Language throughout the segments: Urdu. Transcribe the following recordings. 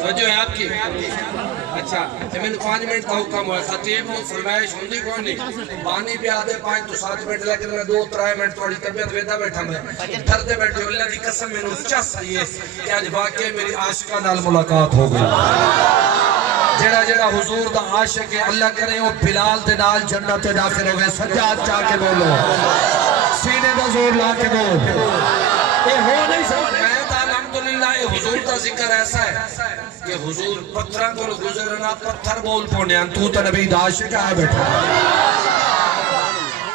توجہ ہے آپ کی؟ اچھا میں نے 5 منٹ کا حکم ہوا خطیب نے فرمائش ہوندی کوئی نہیں پانی پہ آدھے 5 تو 7 منٹ لیکن میں 2-3 منٹ تھوڑی طبیعت ویدہ بیٹھا میں دردے بیٹھے اللہ کی قسم میں نے چس یہ کہ آج واقعی میری عاشقہ نال ملاقات ہو گئی جڑا جڑا حضور دا عاشق ہے اللہ کرے وہ بلال دے نال جنت داخل ہو گئے سجاد چاہ کے بولو سینے دا زور لا کے بول یہ ہو نہیں سکتا الحمدللہ یہ حضور کا ذکر ایسا ہے کہ حضور پتھران کو گزرنا پتھر بول پونے تو تا نبی عاشق ہے بیٹھا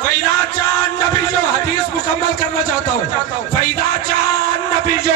فَإِذَا جَاءَ النَّبِيُّ جو حدیث مکمل کرنا چاہتا ہوں فَإِذَا جَاءَ النَّبِيُّ جو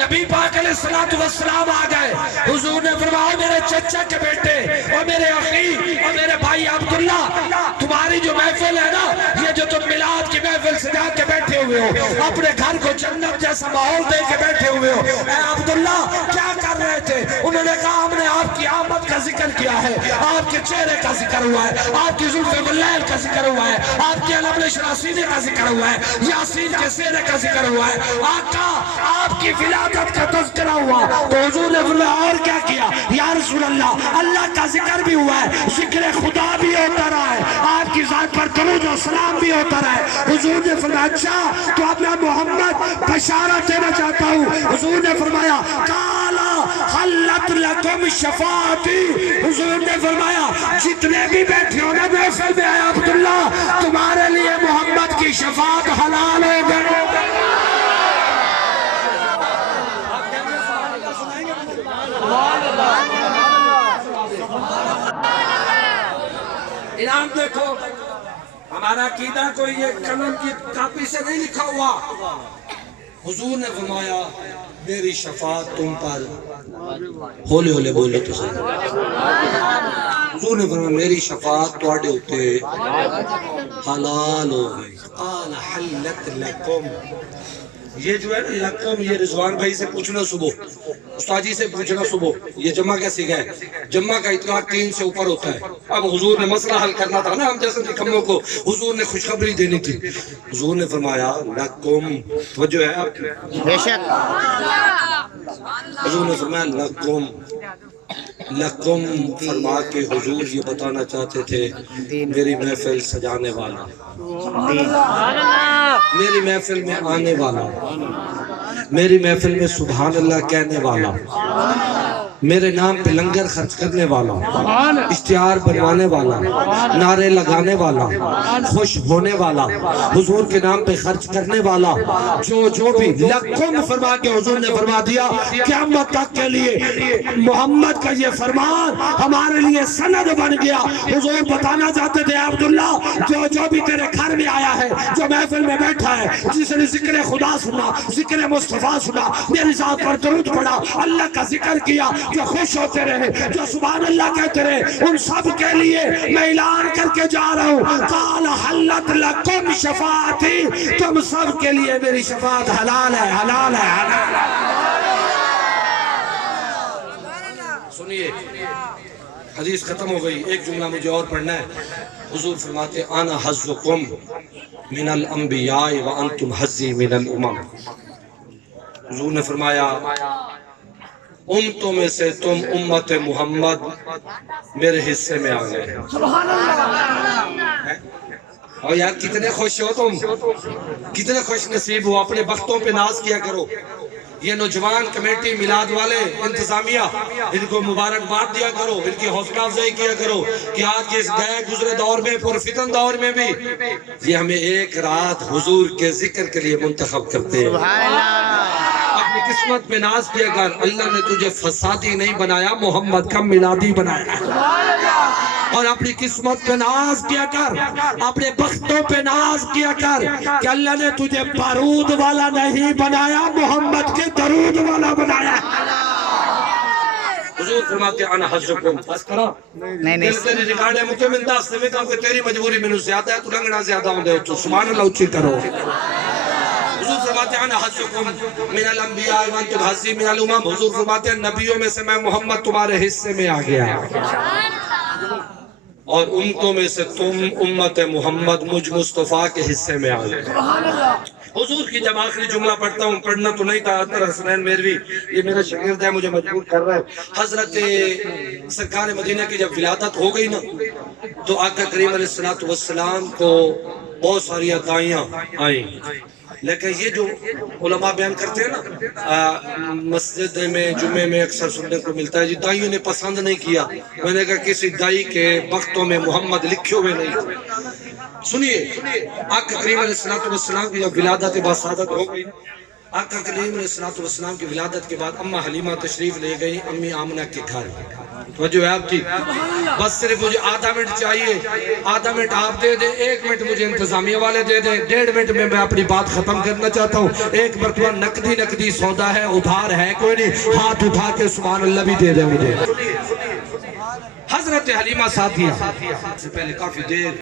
نبی پاک علیہ السلام آ گئے حضور نے فرمایا میرے چچا کے بیٹے اور میرے اخی اور میرے بھائی عبداللہ تمہاری جو محفل ہے نا یہ جو تم میلاد کی محفل سجا کے بیٹھے ہوئے ہو اپنے گھر کو جنت جیسا ماحول دے کے بیٹھے ہوئے ہو اے عبداللہ کیا کر رہے تھے انہوں نے کہا ہم نے آپ کی آمد کا ذکر کیا ہے آپ کے چہرے کا ذکر ہوا ہے آپ کی زلف واللیل کا ذکر ہوا ہے آپ کے علم شراسینے کا ذکر ہوا ہے یاسین کے سینے کا ذکر ہوا ہے آقا آپ کی ولادت کا تذکرہ ہوا تو حضور نے فرمایا اور کیا کیا یا رسول اللہ کا ذکر بھی ہوا ہے ذکر خدا بھی ہوتا رہا ہے آپ کی ذات پر درود و سلام بھی ہوتا رہا ہے حضور نے فرمایا اچھا تو اب میں محمد بشارت دینا چاہتا ہوں حضور نے فرمایا کالا حلت لکم شفاعتی حضور نے فرمایا جتنے بھی بیٹھے ہو نا محفل میں آیا عبداللہ تمہارے لیے محمد کی شفاعت حلال ہو گئی انعام دیکھو ہمارا عقیدہ کوئی یہ قلم کی کاپی سے نہیں لکھا ہوا حضور نے فرمایا میری شفاعت تم پر ہولے ہولے بولے تو صحیح حضور نے فرمایا میری شفاعت تواڈے ہوتے حلال ہو گئی قال حلت لکم یہ جو ہے نا لکم یہ رضوان بھائی سے پوچھنا صبح استاجی سے پوچھنا صبح یہ جمع کیسے گئے جمع کا اطلاق 3 سے اوپر ہوتا ہے اب حضور نے مسئلہ حل کرنا تھا نا ہم جیسے نکموں کو حضور نے خوشخبری دینی تھی حضور نے فرمایا لکم توجہ ہے آپ کی بے شک حضور نے فرمایا لکم فرما کے حضور یہ بتانا چاہتے تھے میری محفل سجانے والا میری محفل میں آنے والا میری محفل میں سبحان اللہ کہنے والا میرے نام پہ لنگر خرچ کرنے والا اشتہار بنوانے والا نعرے لگانے والا خوش ہونے والا حضور کے نام پہ خرچ کرنے والا جو بھی لکم فرما کے حضور نے فرما دیا قیامت تک کے لیے محمد کا یہ فرمان ہمارے لیے سند بن گیا حضور بتانا چاہتے تھے عبداللہ جو بھی تیرے گھر میں آیا ہے جو محفل میں بیٹھا ہے جس نے ذکر خدا سنا ذکر مصطفیٰ سنا میری ذات پر درود پڑا اللہ کا ذکر کیا جو خوش ہوتے رہے جو سبحان اللہ کہتے رہے ان سب کے لیے میں اعلان کر کے جا رہا ہوں قال حلت لکم شفاعتی تم سب کے لیے میری شفاعت حلال ہے حلال ہے حلال ہے سنیے حدیث ختم ہو گئی ایک جملہ مجھے اور پڑھنا ہے حضور فرماتے انا حظکم من الانبیاء وانتم حظی من الامم حضور نے فرمایا امتوں میں سے تم امت محمد میرے حصے میں آ گئے اور یار کتنے خوش ہو تم کتنے خوش نصیب ہو اپنے بختوں پہ ناز کیا کرو یہ نوجوان کمیٹی میلاد والے انتظامیہ ان کو مبارکباد دیا کرو ان کی حوصلہ افزائی کیا کرو کہ آج اس گئے گزرے دور میں پرفتن دور میں بھی یہ ہمیں ایک رات حضور کے ذکر کے لیے منتخب کرتے ہیں اپنی قسمت پہ ناز کیا کر اللہ نے تجھے فسادی نہیں بنایا محمد کا میلادی بنایا اور اپنی قسمت پہ ناز کیا کر اپنے بختوں پہ ناز کیا کر کہ اللہ نے تجھے بارود والا نہیں بنایا محمد کے درود والا بنایا حضور فرماتے انا حظکم بس کرا نہیں تیری ریکارڈ ہے مجھے من داستے میں کہا کہ تیری مجبوری میں زیادہ ہے تو لنگنا زیادہ ہوں دے تو سبحان اللہ اچھی کرو حضور فرماتے ہیں انا حظکم من الانبیاء وانتم حظی من الامم حضور فرماتے ہیں نبیوں میں سے میں محمد تمہارے حصے میں آ گیا اور امتوں میں سے تم امت محمد مجھ مصطفیٰ کے حصے میں آ گئے۔ حضور کی جب آخری جملہ پڑھتا ہوں، پڑھنا تو نہیں تھا، اطہر حسنین میروی یہ میرا شاگرد ہے، مجھے مجبور کر رہا ہے۔ حضرت سرکار مدینہ کی جب ولادت ہو گئی نا تو آقا کریم علیہ السلام کو بہت ساری عطائیاں آئیں، لیکن یہ جو علماء بیان کرتے ہیں نا مسجد میں جمعے میں اکثر سننے کو ملتا ہے جی دائیوں نے پسند نہیں کیا۔ میں نے کہا کسی دائی کے بختوں میں محمد لکھے ہوئے نہیں۔ سنیے آقا کریم علیہ السلام کی جب ولادت باسعادت ہو گئی، آقا کریم علیہ السلام کی ولادت کے بعد اماں حلیمہ تشریف لے گئی امی آمنہ کے گھر۔ توجہ ہے آپ کی؟ بس صرف مجھے آدھا منٹ چاہیے، آدھا منٹ آپ دے دیں، 1 منٹ مجھے انتظامیہ والے دے دیں، 1.5 منٹ میں اپنی بات ختم کرنا چاہتا ہوں۔ ایک مرتبہ نقدی سودا ہے، ادھار ہے کوئی نہیں، ہاتھ اٹھا کے سبحان اللہ بھی دے دیں مجھے۔ حضرت حلیمہ ساتھیہ سے پہلے کافی دیر